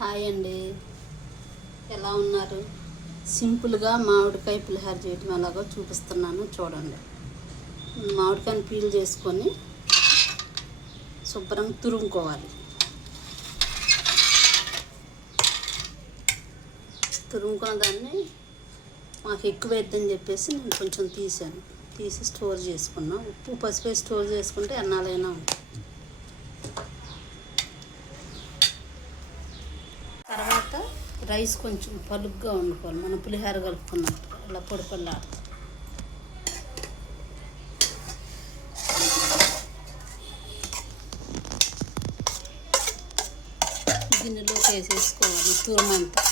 Hi అండి. ఎలా ఉన్నారు? సింపుల్గా మామిడికాయ పులిహార చేయటం ఎలాగో చూపిస్తున్నాను చూడండి. మామిడికాయని పీల్ చేసుకొని శుభ్రంగా తురుముకోవాలి. తురుముకున్న దాన్ని మాకు ఎక్కువ వేద్దని చెప్పేసి నేను కొంచెం తీసాను. తీసి స్టోర్ చేసుకున్నాను ఉప్పు పసుపు స్టోర్ చేసుకుంటే ఎన్నాలైనా ఉంటుంది తర్వాత రైస్ కొంచెం పలుగ్గా వండుకోవాలి. మనం పులిహోర కలుపుకున్నట్టు అలా పొడి పొల్లాడుతుంది గిన్నెలోకి వేసేసుకోవాలి తురమంతా.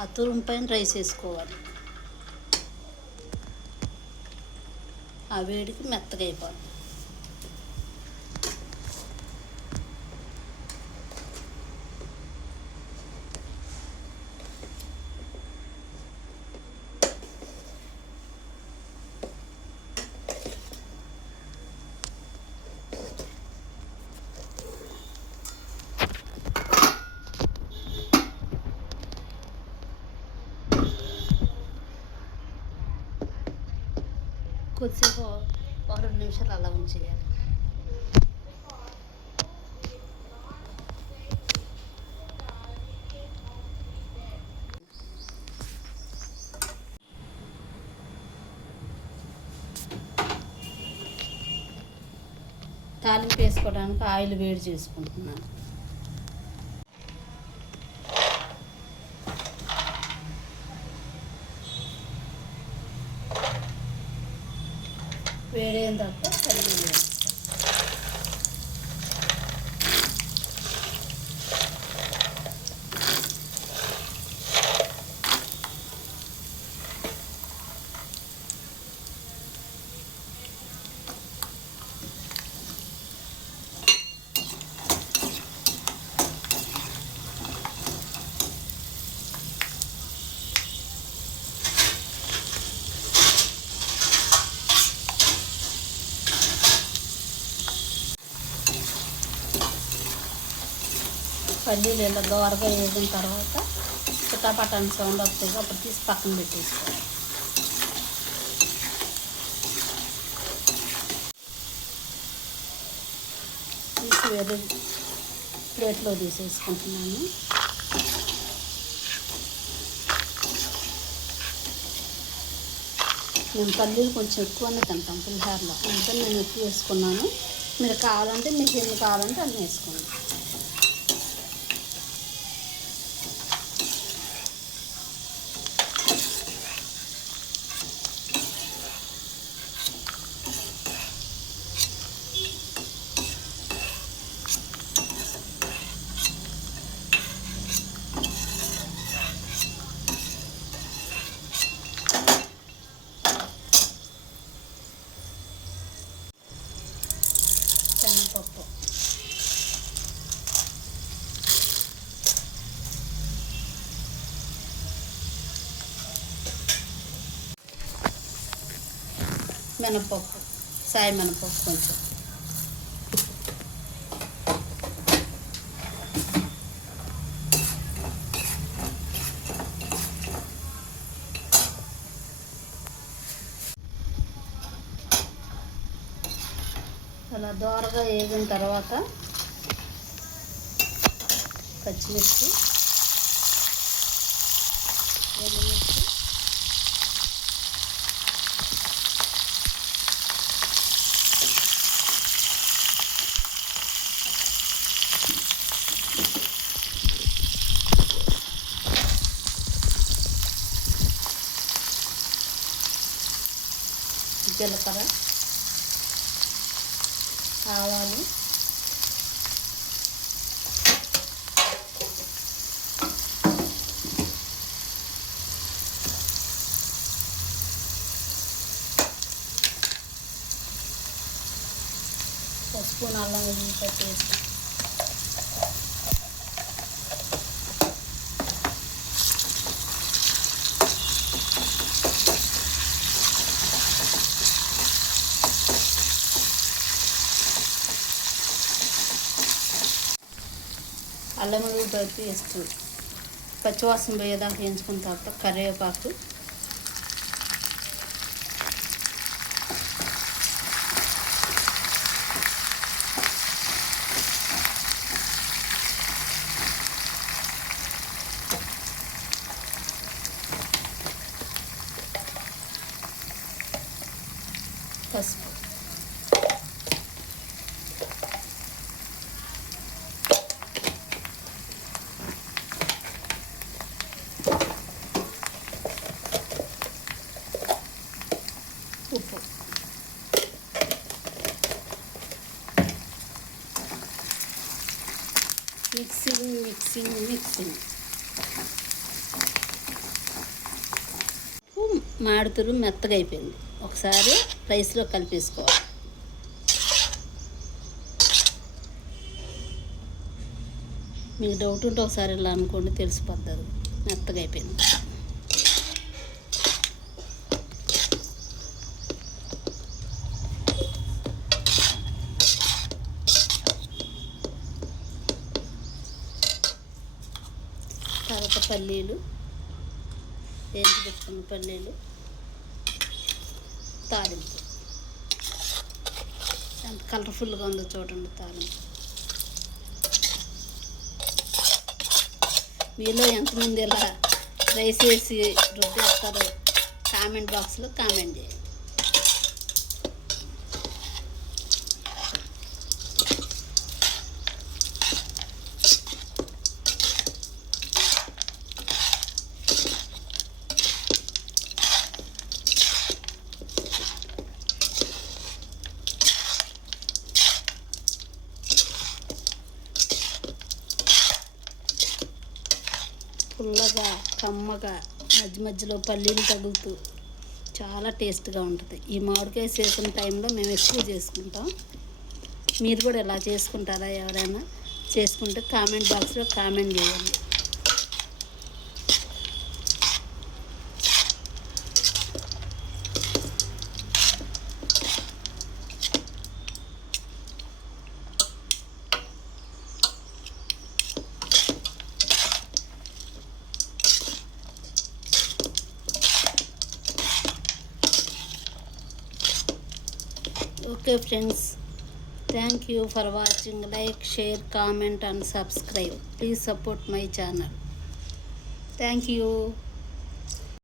ఆ తురుము పైన రైస్ వేసుకోవాలి. ఆ వేడికి మెత్తగా అయిపోవాలి. కొద్దిసేపు ఒక రెండు నిమిషాలు అలా ఉంచేయాలి తాలింపు వేసుకోవడానికి ఆయిల్ వేడి చేసుకుంటున్నాను వేడైన తర్వాత పల్లీలు పల్లీలు ఇలా దోరగా వేసిన తర్వాత చిటాపటాన్ని సౌండ్ వస్తుంది అప్పుడు తీసి పక్కన పెట్టేసుకోవాలి తీసి వేరే ప్లేట్లో తీసేసుకుంటున్నాను. మేము పల్లీలు కొంచెం ఎక్కువనే తింటాం పులిహారలో. అందుకని నేను ఎక్కువ వేసుకున్నాను. మీరు కావాలంటే మీకు ఎన్ని కావాలంటే అన్నీ వేసుకోండి. మినపప్పు సాయి మినపప్పు కొంచెం. అలా దోరగా వేగిన తర్వాత పచ్చిమిర్చి జీలకర్ర ఆవాలు పసుపు అల్లం వెల్లుల్లిపాయ పేస్ట్ అల్లం వెల్లుల్లిపాయ పేస్ట్ పచ్చివాసన పోయేదాకా వేయించుకున్న తర్వాత కరివేపాకు. పసుపు ఉప్పు మిక్సింగ్ మిక్సింగ్ మిక్సింగ్. మాడుతురు మెత్తగా అయిపోయింది. ఒకసారి రైస్లో కలిపేసుకోవాలి. మీకు డౌట్ ఉంటే ఒకసారి ఇలా అనుకోండి తెలిసిపోద్ది మెత్తగా అయిపోయింది తర్వాత పల్లీలు వేసి పెట్టుకున్న పల్లీలు తాలింపు. ఎంత కలర్ఫుల్గా ఉందో చూడండి తాలింపు. మీలో ఎంతమంది ఇలా రైస్ వేసి రుద్దేస్తారో కామెంట్ బాక్స్లో కామెంట్ చేయండి. కమ్మగా మధ్య మధ్యలో పల్లీలు తగులుతూ చాలా టేస్ట్గా ఉంటుంది. ఈ మామిడికాయ సీజన్ టైంలో మేము ఎక్కువ చేసుకుంటాం. మీరు కూడా ఇలా చేసుకుంటారా ఎవరైనా? చేసుకుంటే కామెంట్ బాక్స్లో కామెంట్ చేయండి. okay friends thank you for watching like share comment and subscribe please support my channel thank you